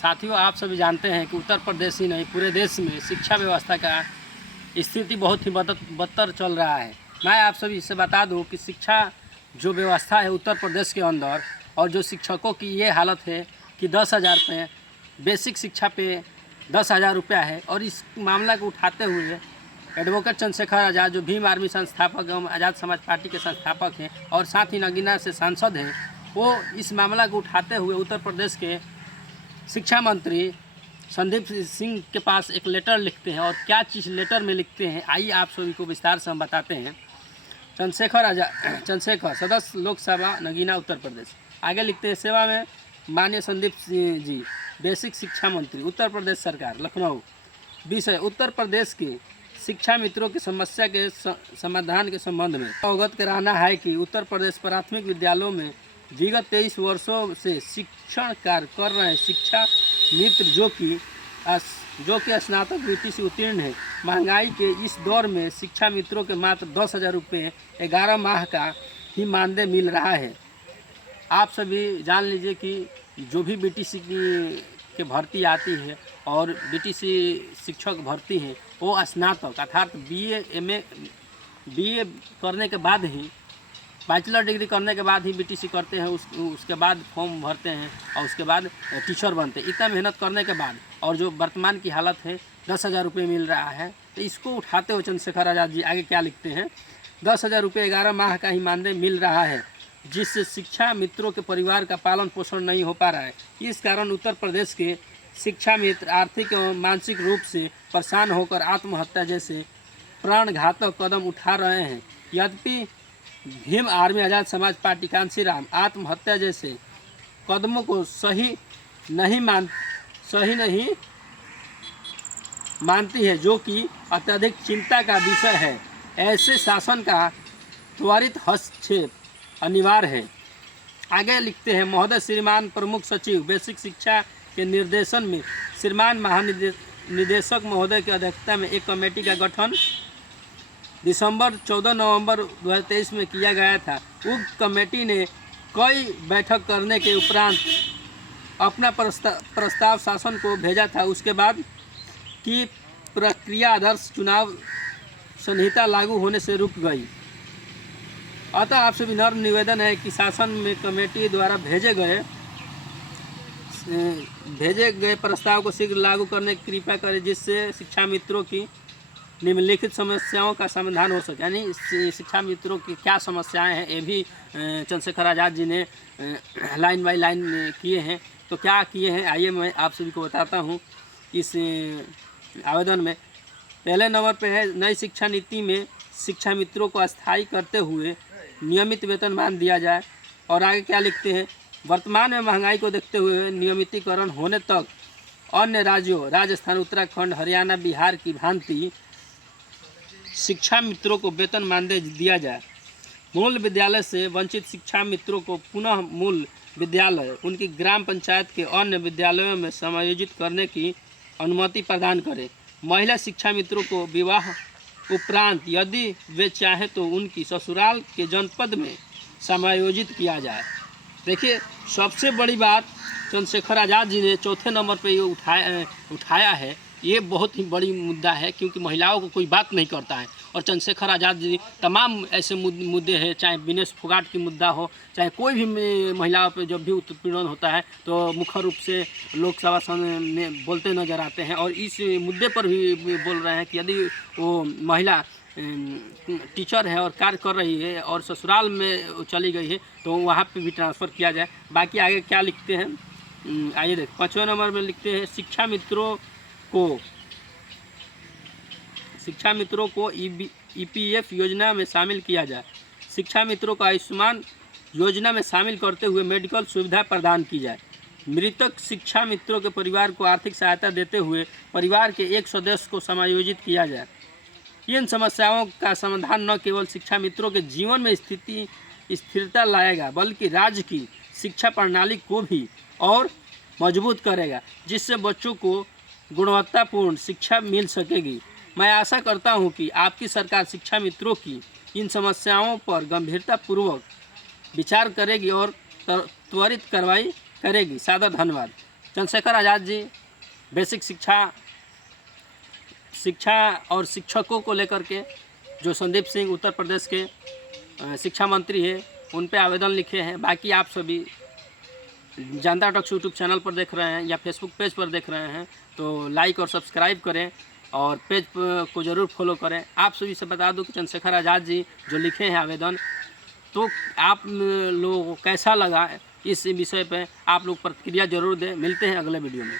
साथियों, आप सभी जानते हैं कि उत्तर प्रदेश ही नहीं पूरे देश में शिक्षा व्यवस्था का स्थिति बहुत ही बदतर चल रहा है। मैं आप सभी से बता दूं कि शिक्षा जो व्यवस्था है उत्तर प्रदेश के अंदर, और जो शिक्षकों की ये हालत है कि 10,000 पे बेसिक शिक्षा पे 10,000 रुपया है। और इस मामला को उठाते हुए एडवोकेट चंद्रशेखर आज़ाद, जो भीम आर्मी संस्थापक एवं आज़ाद समाज पार्टी के संस्थापक हैं और साथ ही नगीना से सांसद हैं, वो इस मामला को उठाते हुए उत्तर प्रदेश के शिक्षा मंत्री संदीप सिंह के पास एक लेटर लिखते हैं। और क्या चीज़ लेटर में लिखते हैं, आइए आप सभी को विस्तार से हम बताते हैं। चंद्रशेखर, सदस्य लोकसभा नगीना उत्तर प्रदेश। आगे लिखते हैं, सेवा में माननीय संदीप सिंह जी, बेसिक शिक्षा मंत्री उत्तर प्रदेश सरकार, लखनऊ। विषय, उत्तर प्रदेश के शिक्षा मित्रों की समस्या के समाधान के संबंध में अवगत कराना है कि उत्तर प्रदेश प्राथमिक विद्यालयों में विगत 23 वर्षों से शिक्षण कार्य कर रहे शिक्षा मित्र जो कि स्नातक वृत्ति से उत्तीर्ण है, महंगाई के इस दौर में शिक्षा मित्रों के मात्र 10,000 रुपये 11 माह का ही मानदेय मिल रहा है। आप सभी जान लीजिए कि जो भी बीटीसी के भर्ती आती है और बीटीसी शिक्षक भर्ती हैं, वो स्नातक अर्थात बीए करने के बाद ही, बैचलर डिग्री करने के बाद ही बीटीसी करते हैं। उसके बाद फॉर्म भरते हैं और उसके बाद टीचर बनते हैं। इतना मेहनत करने के बाद और जो वर्तमान की हालत है 10,000 रुपये मिल रहा है, तो इसको उठाते हुए चंद्रशेखर आज़ाद जी आगे क्या लिखते हैं, 10,000 रुपये 11 माह का ही मानदेय मिल रहा है, जिससे शिक्षा मित्रों के परिवार का पालन पोषण नहीं हो पा रहा है। इस कारण उत्तर प्रदेश के शिक्षा मित्र आर्थिक एवं मानसिक रूप से परेशान होकर आत्महत्या जैसे प्राणघातक कदम उठा रहे हैं। यद्यपि भीम आर्मी आज़ाद समाज पार्टी कांशीराम आत्महत्या जैसे कदमों को सही नहीं मानती है, जो कि अत्यधिक चिंता का विषय है। ऐसे शासन का त्वरित हस्तक्षेप अनिवार्य है। आगे लिखते हैं, महोदय श्रीमान प्रमुख सचिव बेसिक शिक्षा के निर्देशन में श्रीमान महानिदेशक महोदय की अध्यक्षता में एक कमेटी का गठन दिसंबर 14 नवंबर 2023 में किया गया था। उक्त कमेटी ने कई बैठक करने के उपरांत अपना प्रस्ताव शासन को भेजा था। उसके बाद की प्रक्रिया आदर्श चुनाव संहिता लागू होने से रुक गई। अतः आप सभी नर्म निवेदन है कि शासन में कमेटी द्वारा भेजे गए प्रस्ताव को शीघ्र लागू करने की कृपा करें, जिससे शिक्षा मित्रों की निम्नलिखित समस्याओं का समाधान हो सके। यानी शिक्षा मित्रों की क्या समस्याएं हैं, ये भी चंद्रशेखर आज़ाद जी ने लाइन बाय लाइन किए हैं। तो क्या किए हैं, आइए मैं आप सभी को बताता हूँ। इस आवेदन में पहले नंबर पे है, नई शिक्षा नीति में शिक्षा मित्रों को अस्थायी करते हुए नियमित वेतनमान दिया जाए। और आगे क्या लिखते हैं, वर्तमान में महंगाई को देखते हुए नियमितीकरण होने तक अन्य राज्यों राजस्थान, उत्तराखंड, हरियाणा, बिहार की भांति शिक्षा मित्रों को वेतन मानदेय दिया जाए। मूल विद्यालय से वंचित शिक्षा मित्रों को पुनः मूल विद्यालय उनकी ग्राम पंचायत के अन्य विद्यालयों में समायोजित करने की अनुमति प्रदान करें। महिला शिक्षा मित्रों को विवाह उपरांत यदि वे चाहें तो उनकी ससुराल के जनपद में समायोजित किया जाए। देखिए, सबसे बड़ी बात चंद्रशेखर आज़ाद जी ने चौथे नंबर पर ये उठाया है। ये बहुत ही बड़ी मुद्दा है, क्योंकि महिलाओं को कोई बात नहीं करता है। और चंद्रशेखर आज़ाद जी तमाम ऐसे मुद्दे हैं, चाहे विनेश फोगाट की मुद्दा हो, चाहे कोई भी महिलाओं पर जब भी उत्पीड़न होता है तो मुख्य रूप से लोकसभा में बोलते नजर आते हैं। और इस मुद्दे पर भी बोल रहे हैं कि यदि वो महिला टीचर है और कार्य कर रही है और ससुराल में चली गई है तो वहाँ पे भी ट्रांसफ़र किया जाए। बाकी आगे क्या लिखते हैं, आइए देख 5वें नंबर में लिखते हैं, शिक्षा मित्रों को ईपीएफ योजना में शामिल किया जाए। शिक्षा मित्रों को आयुष्मान योजना में शामिल करते हुए मेडिकल सुविधा प्रदान की जाए। मृतक शिक्षा मित्रों के परिवार को आर्थिक सहायता देते हुए परिवार के एक सदस्य को समायोजित किया जाए। इन समस्याओं का समाधान न केवल शिक्षा मित्रों के जीवन में स्थिरता लाएगा, बल्कि राज्य की शिक्षा प्रणाली को भी और मजबूत करेगा, जिससे बच्चों को गुणवत्तापूर्ण शिक्षा मिल सकेगी। मैं आशा करता हूं कि आपकी सरकार शिक्षा मित्रों की इन समस्याओं पर गंभीरतापूर्वक विचार करेगी और त्वरित कार्रवाई करेगी। सादर धन्यवाद। चंद्रशेखर आज़ाद जी बेसिक शिक्षा और शिक्षकों को लेकर के जो संदीप सिंह उत्तर प्रदेश के शिक्षा मंत्री है उन पे आवेदन लिखे हैं। बाकी आप सभी जनता टॉक्स यूट्यूब चैनल पर देख रहे हैं या फेसबुक पेज पर देख रहे हैं तो लाइक और सब्सक्राइब करें और पेज को ज़रूर फॉलो करें। आप सभी से बता दूं कि चंद्रशेखर आज़ाद जी जो लिखे हैं आवेदन, तो आप लोगों को कैसा लगा इस विषय पे आप लोग प्रतिक्रिया ज़रूर दें। मिलते हैं अगले वीडियो में।